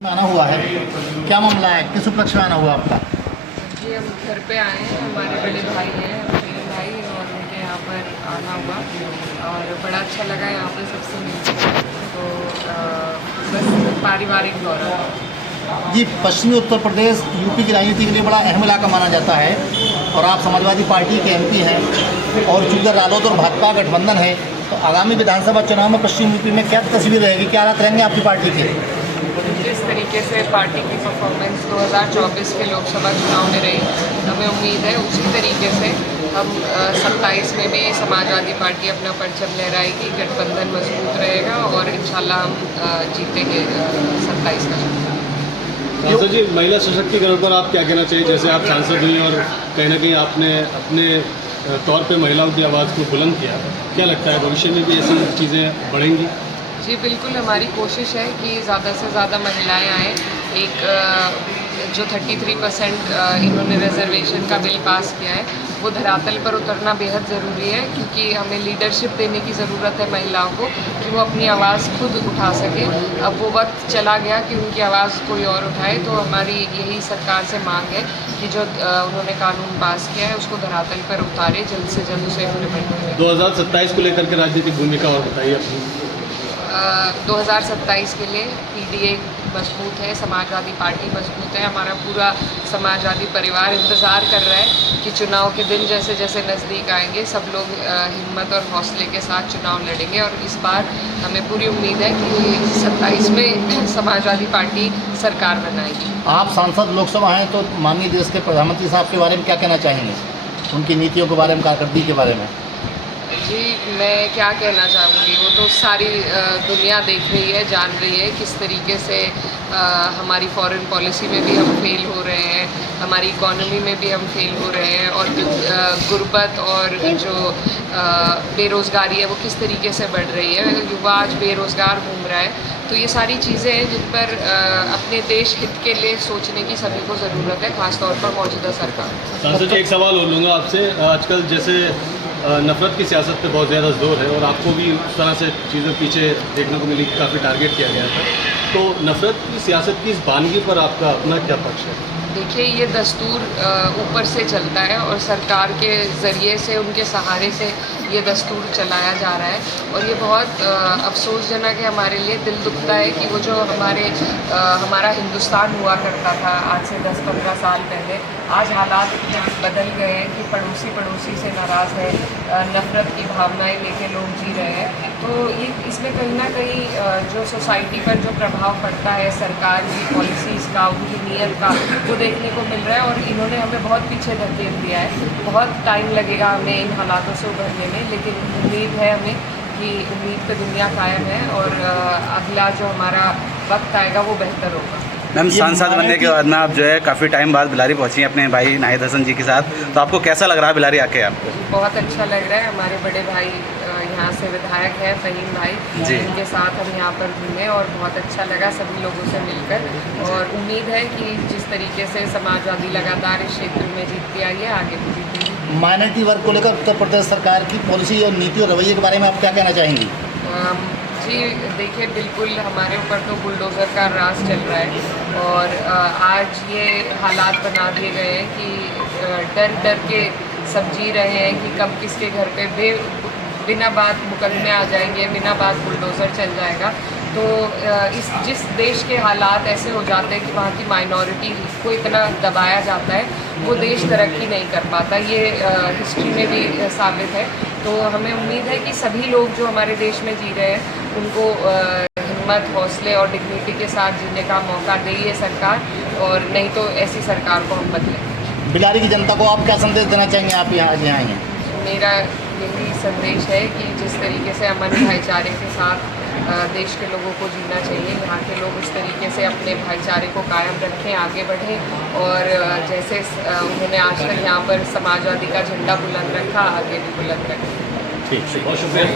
आना हुआ है, क्या मामला है, किस उपलक्ष्य में आना हुआ आपका? जी हम घर पे आए हैं, हमारे बड़े भाई हैं अपने भाई, और उनके यहाँ पर आना हुआ और बड़ा अच्छा लगा यहाँ पे सबसे मिलकर। तो बस पारिवारिक दौरा। जी, पश्चिमी उत्तर प्रदेश यूपी की राजनीति के लिए बड़ा अहम इलाका माना जाता है और आप समाजवादी पार्टी के एमपी हैं और चूँकि रालोद और भाजपा गठबंधन है, तो आगामी विधानसभा चुनाव में पश्चिम यूपी में क्या तस्वीर रहेगी, क्या हालात रहेंगे आपकी पार्टी के? जिस तरीके से पार्टी की परफॉर्मेंस 2024 के लोकसभा चुनाव में रही, हमें उम्मीद है उसी तरीके से हम 27 में भी समाजवादी पार्टी अपना परचम लहराएगी, गठबंधन मजबूत रहेगा और इंशाल्लाह हम जीतेंगे 27 का चुनाव। सांसद जी, महिला सशक्तिकरण पर आप क्या कहना चाहिए? जैसे आप सांसद हुई और कहीं ना कहीं आपने अपने तौर पे महिलाओं की आवाज़ को बुलंद किया, क्या लगता है भविष्य में भी ऐसी चीज़ें बढ़ेंगी? जी बिल्कुल, हमारी कोशिश है कि ज़्यादा से ज़्यादा महिलाएं आएँ। एक जो 33% इन्होंने रिजर्वेशन का बिल पास किया है, वो धरातल पर उतरना बेहद ज़रूरी है, क्योंकि हमें लीडरशिप देने की ज़रूरत है महिलाओं को कि वो अपनी आवाज़ खुद उठा सके। अब वो वक्त चला गया कि उनकी आवाज़ कोई और उठाए, तो हमारी यही सरकार से मांग है कि जो उन्होंने कानून पास किया है उसको धरातल पर उतारे, जल्द से जल्द उसे इम्प्लीमेंट करें। 2027 को लेकर के राजनीतिक भूमिका और बताइए अपनी। 2027 के लिए पीडीए मजबूत है, समाजवादी पार्टी मजबूत है, हमारा पूरा समाजवादी परिवार इंतज़ार कर रहा है कि चुनाव के दिन जैसे जैसे नज़दीक आएंगे सब लोग हिम्मत और हौसले के साथ चुनाव लड़ेंगे और इस बार हमें पूरी उम्मीद है कि 27 में समाजवादी पार्टी सरकार बनाएगी। आप सांसद लोकसभा हैं, तो माननीय देश के प्रधानमंत्री साहब के बारे में क्या कहना चाहेंगे, उनकी नीतियों के बारे में, कारकर्दगी के बारे में? जी मैं क्या कहना चाहूँगी, वो तो सारी दुनिया देख रही है, जान रही है किस तरीके से हमारी फॉरेन पॉलिसी में भी हम फेल हो रहे हैं, हमारी इकोनॉमी में भी हम फेल हो रहे हैं, और गुर्बत और जो बेरोज़गारी है वो किस तरीके से बढ़ रही है, युवा आज बेरोज़गार घूम रहा है। तो ये सारी चीज़ें हैं जिन पर अपने देश हित के लिए सोचने की सभी को ज़रूरत है, खासतौर पर मौजूदा सरकार। सांसद जी, एक सवाल और लूँगा आपसे। आजकल जैसे नफ़रत की सियासत पे बहुत ज़्यादा जोर है और आपको भी उस तरह से चीज़ें पीछे देखने को मिली, काफ़ी टारगेट किया गया था, तो नफ़रत की सियासत की इस वानगी पर आपका अपना क्या पक्ष है? देखिए, ये दस्तूर ऊपर से चलता है और सरकार के ज़रिए से, उनके सहारे से ये दस्तूर चलाया जा रहा है और ये बहुत अफसोसजनक है, हमारे लिए दिल दुखता है कि वो जो हमारा हिंदुस्तान हुआ करता था आज से 10-15 साल पहले, आज हालात बदल गए हैं कि पड़ोसी से नाराज़ है, नफ़रत की भावनाएं लेके लोग जी रहे हैं। तो ये इसमें कहीं ना कहीं जो सोसाइटी पर जो प्रभाव पड़ता है सरकार की पॉलिसीज़ का, उनकी नीयत का, वो देखने को मिल रहा है और इन्होंने हमें बहुत पीछे धकेल दिया है। बहुत टाइम लगेगा हमें इन हालातों से उभरने में, लेकिन उम्मीद है हमें कि उम्मीद पे दुनिया कायम है और अगला जो हमारा वक्त आएगा वो बेहतर होगा। मैम, सांसद बनने के बाद में आप जो है काफ़ी टाइम बाद बिलारी पहुंची हैं अपने भाई नाहिद हसन जी के साथ, तो आपको कैसा लग रहा है बिलारी आके आपको? बहुत अच्छा लग रहा है। हमारे बड़े भाई यहाँ से विधायक हैं, फ़हीम भाई जी, इनके साथ हम यहाँ पर घूमे और बहुत अच्छा लगा सभी लोगों से मिलकर, और उम्मीद है कि जिस तरीके से समाजवादी लगातार इस क्षेत्र में जीतती आई है, आगे भी जीतेगी। माइनॉरिटी वर्ग को लेकर उत्तर प्रदेश सरकार की पॉलिसी और नीति और रवैये के बारे में आप क्या कहना चाहेंगी? जी देखिए, बिल्कुल हमारे ऊपर तो बुलडोज़र का राज चल रहा है और आज ये हालात बना दिए गए हैं कि डर डर के सब जी रहे हैं कि कब किसके घर पे बिना बात मुकदमे आ जाएंगे, बिना बात बुलडोज़र चल जाएगा। तो जिस देश के हालात ऐसे हो जाते हैं कि वहाँ की माइनॉरिटी को इतना दबाया जाता है, वो देश तरक्की नहीं कर पाता। ये हिस्ट्री में भी साबित है। तो हमें उम्मीद है कि सभी लोग जो हमारे देश में जी रहे हैं उनको हिम्मत, हौसले और डिग्निटी के साथ जीने का मौका दे ये सरकार, और नहीं तो ऐसी सरकार को हम बदलें। बिलारी की जनता को आप क्या संदेश देना चाहेंगे, आप यहाँ आज आए हैं? मेरा यही संदेश है कि जिस तरीके से अमन भाईचारे के साथ देश के लोगों को जीना चाहिए, यहाँ के लोग उस तरीके से अपने भाईचारे को कायम रखें, आगे बढ़ें और जैसे उन्होंने आज तक यहाँ पर समाजवादी का झंडा बुलंद रखा, आगे भी बुलंद रखें। ठीक, बहुत शुक्रिया।